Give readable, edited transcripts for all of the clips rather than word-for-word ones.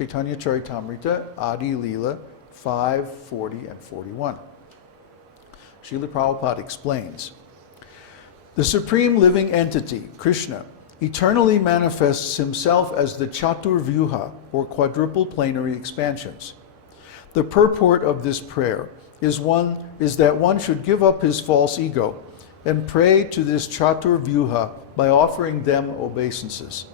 Chaitanya Charitamrita, Adi Leela 5, 40, and 41. Srila Prabhupada explains, the supreme living entity, Krishna, eternally manifests himself as the Chaturvyuha, or quadruple planary expansions. The purport of this prayer is that one should give up his false ego and pray to this Chaturvyuha by offering them obeisances.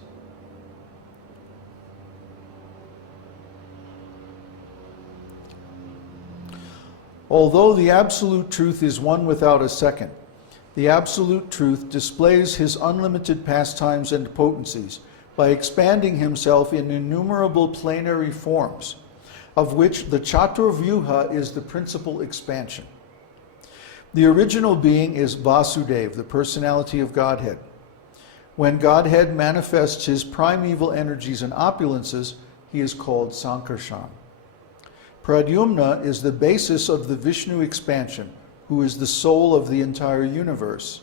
Although the Absolute Truth is one without a second, the Absolute Truth displays his unlimited pastimes and potencies by expanding himself in innumerable planary forms, of which the Chaturvyuha is the principal expansion. The original being is Vasudeva, the personality of Godhead. When Godhead manifests his primeval energies and opulences, he is called Sankarshan. Pradyumna is the basis of the Vishnu expansion, who is the soul of the entire universe.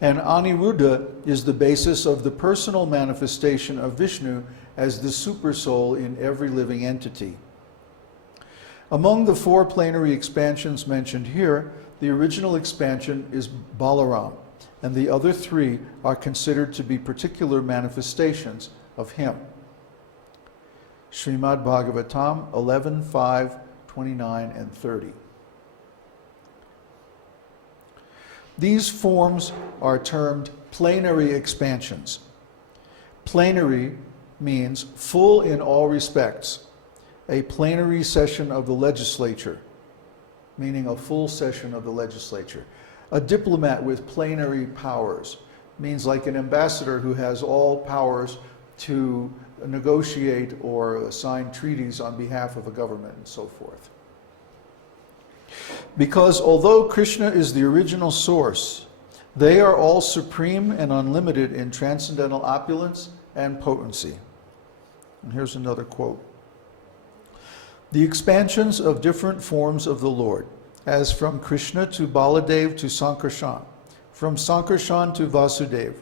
And Aniruddha is the basis of the personal manifestation of Vishnu as the supersoul in every living entity. Among the 4 planary expansions mentioned here, the original expansion is Balaram, and the other 3 are considered to be particular manifestations of him. Srimad Bhagavatam 11, 5, 29, and 30. These forms are termed planary expansions. Plenary means full in all respects. A plenary session of the legislature, meaning a full session of the legislature. A diplomat with plenary powers means like an ambassador who has all powers to negotiate or sign treaties on behalf of a government and so forth. Because although Krishna is the original source, they are all supreme and unlimited in transcendental opulence and potency. And here's another quote. The expansions of different forms of the Lord, as from Krishna to Baladev to Sankarshan, from Sankarshan to Vasudeva,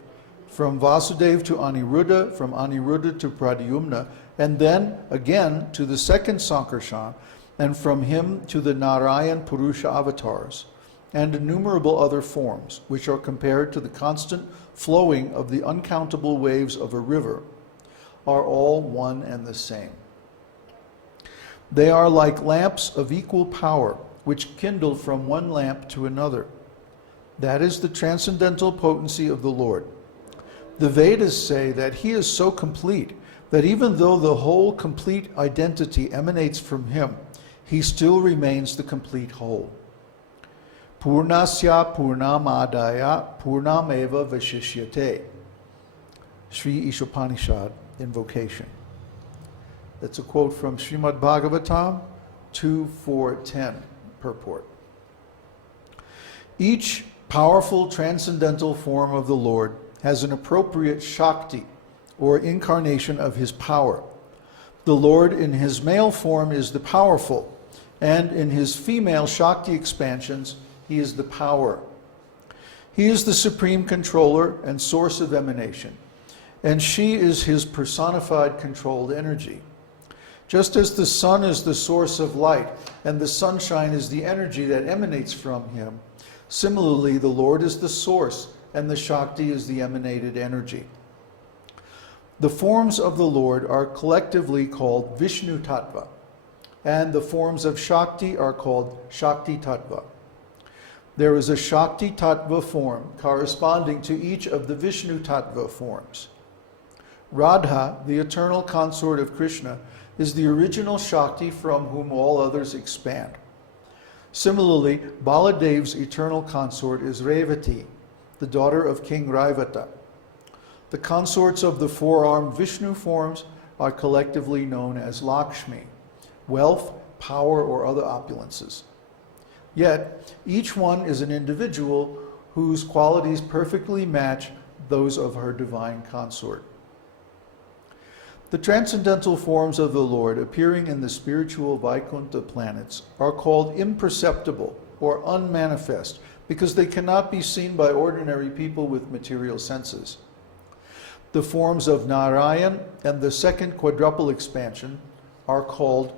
from Vasudeva to Aniruddha, from Aniruddha to Pradyumna, and then again to the second Sankarshan, and from him to the Narayan Purusha avatars, and innumerable other forms, which are compared to the constant flowing of the uncountable waves of a river, are all one and the same. They are like lamps of equal power, which kindle from one lamp to another. That is the transcendental potency of the Lord. The Vedas say that he is so complete that even though the whole complete identity emanates from him, he still remains the complete whole. Purnasya Purnamadaya Purnameva Vashishyate. Sri Ishopanishad, Invocation. That's a quote from Srimad Bhagavatam 2.4.10, purport. Each powerful transcendental form of the Lord has an appropriate Shakti, or incarnation of his power. The Lord in his male form is the powerful, and in his female Shakti expansions, he is the power. He is the supreme controller and source of emanation, and she is his personified controlled energy. Just as the sun is the source of light, and the sunshine is the energy that emanates from him, similarly the Lord is the source, and the Shakti is the emanated energy. The forms of the Lord are collectively called Vishnu Tattva, and the forms of Shakti are called Shakti Tattva. There is a Shakti Tattva form corresponding to each of the Vishnu Tattva forms. Radha, the eternal consort of Krishna, is the original Shakti from whom all others expand. Similarly, Baladev's eternal consort is Revati, the daughter of King Raivata. The consorts of the four-armed Vishnu forms are collectively known as Lakshmi, wealth, power, or other opulences. Yet, each one is an individual whose qualities perfectly match those of her divine consort. The transcendental forms of the Lord appearing in the spiritual Vaikuntha planets are called imperceptible or unmanifest because they cannot be seen by ordinary people with material senses. The forms of Narayan and the second quadruple expansion, are called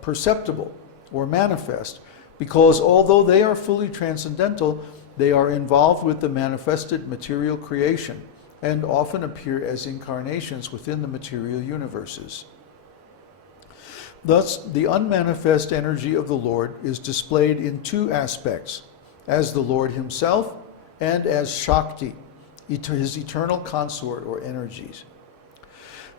perceptible or manifest, because although they are fully transcendental, they are involved with the manifested material creation and often appear as incarnations within the material universes. Thus, the unmanifest energy of the Lord is displayed in two aspects, as the Lord himself and as Shakti, his eternal consort or energies.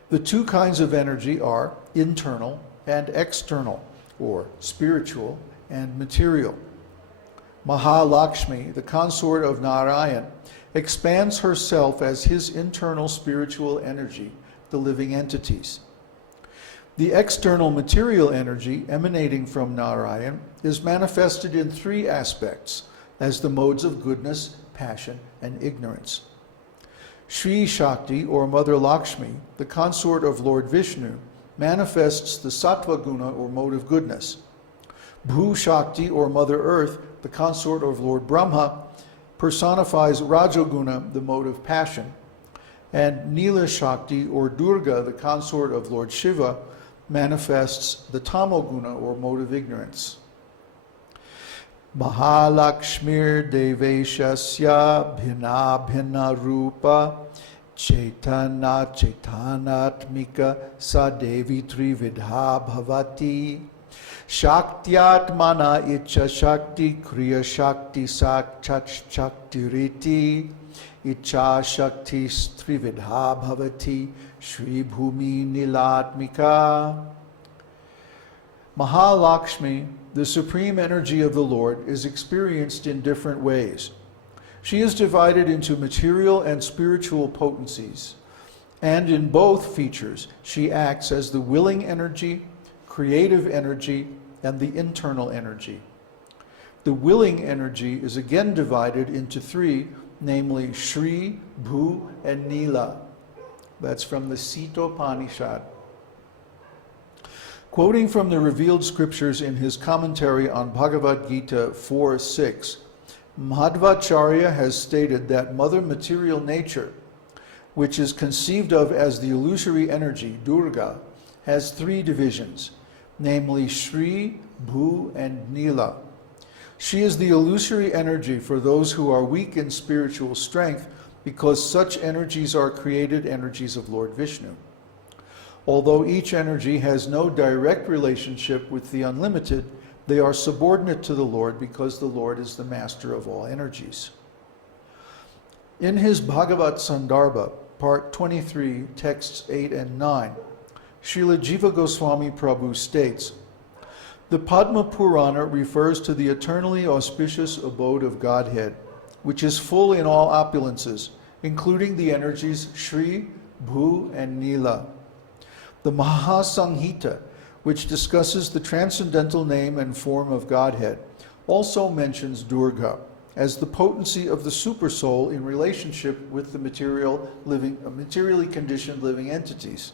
The two kinds of energy are internal and external, or spiritual and material. Mahalakshmi, the consort of Narayan, expands herself as his internal spiritual energy, the living entities. The external material energy emanating from Narayan is manifested in three aspects, as the modes of goodness, passion, and ignorance. Sri Shakti, or Mother Lakshmi, the consort of Lord Vishnu, manifests the Sattva Guna, or mode of goodness. Bhu Shakti, or Mother Earth, the consort of Lord Brahma, personifies Rajoguna, the mode of passion. And Nila Shakti, or Durga, the consort of Lord Shiva, manifests the Tamoguna, or mode of ignorance. Mahalakshmir Deveshasya Bhina Bhina Rupa Chaitana Chaitanatmika Sadevi Trividha Bhavati Shaktyatmana Icha Shakti Kriya Shakti Sakchat Shakti Riti Icha Shakti Trividha Bhavati Shri Bhumi Nilatmika. Mahalakshmi, the supreme energy of the Lord, is experienced in different ways. She is divided into material and spiritual potencies, and in both features she acts as the willing energy, creative energy, and the internal energy. The willing energy is again divided into three, namely Shri, Bhu, and Nila. That's from the Sitopanishad. Quoting from the revealed scriptures in his commentary on Bhagavad Gita 4:6, Madhvacharya has stated that mother material nature, which is conceived of as the illusory energy, Durga, has three divisions, namely Shri, Bhu, and Nila. She is the illusory energy for those who are weak in spiritual strength, because such energies are created energies of Lord Vishnu. Although each energy has no direct relationship with the unlimited, they are subordinate to the Lord because the Lord is the master of all energies. In his Bhagavat Sandarbha, part 23, texts 8 and 9, Srila Jiva Goswami Prabhu states, "The Padma Purana refers to the eternally auspicious abode of Godhead, which is full in all opulences, including the energies Shri, Bhu, and Nila. The Mahasanghita, which discusses the transcendental name and form of Godhead, also mentions Durga as the potency of the supersoul in relationship with the materially conditioned living entities.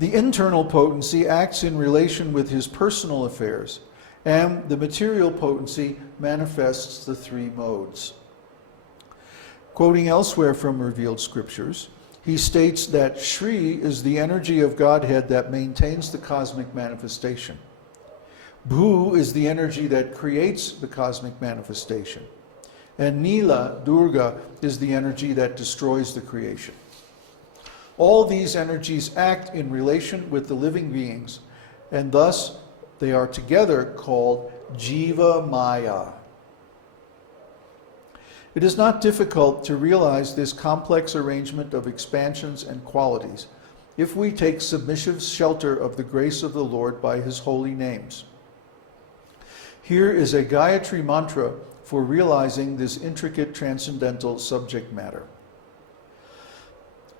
The internal potency acts in relation with his personal affairs, and the material potency manifests the three modes." Quoting elsewhere from revealed scriptures, he states that Shri is the energy of Godhead that maintains the cosmic manifestation. Bhu is the energy that creates the cosmic manifestation. And Nila, Durga, is the energy that destroys the creation. All these energies act in relation with the living beings, and thus they are together called Jiva Maya. It is not difficult to realize this complex arrangement of expansions and qualities if we take submissive shelter of the grace of the Lord by his holy names. Here is a Gayatri mantra for realizing this intricate transcendental subject matter.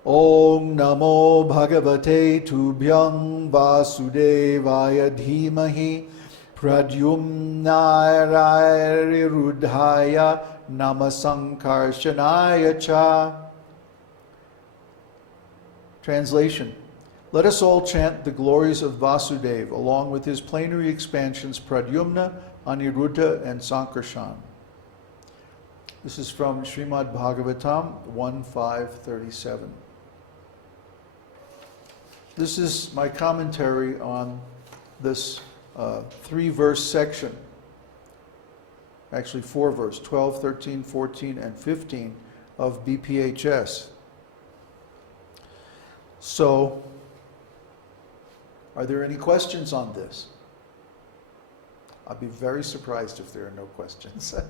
Om Namo Bhagavate Tubhyam Vasudevaya Dhimahi Pradyumnayarudhaya Namasankarshanaya Cha. Translation: Let us all chant the glories of Vasudeva along with his plenary expansions Pradyumna, Aniruddha, and Sankarshan. This is from Srimad Bhagavatam 1.5.37. this is my commentary on this 3-verse section. Actually 4 verse, 12, 13, 14, and 15 of BPHS. So, are there any questions on this? I'd be very surprised if there are no questions. The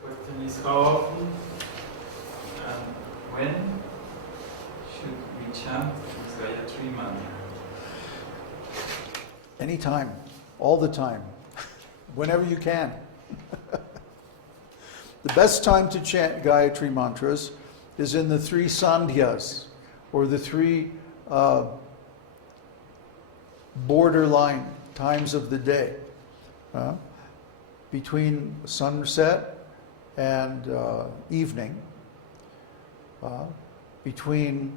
question is how often and when should we chant the Gayatri Mantra? Anytime, all the time, whenever you can. The best time to chant Gayatri mantras is in the 3 sandhyas, or the 3 borderline times of the day, between sunset and evening, between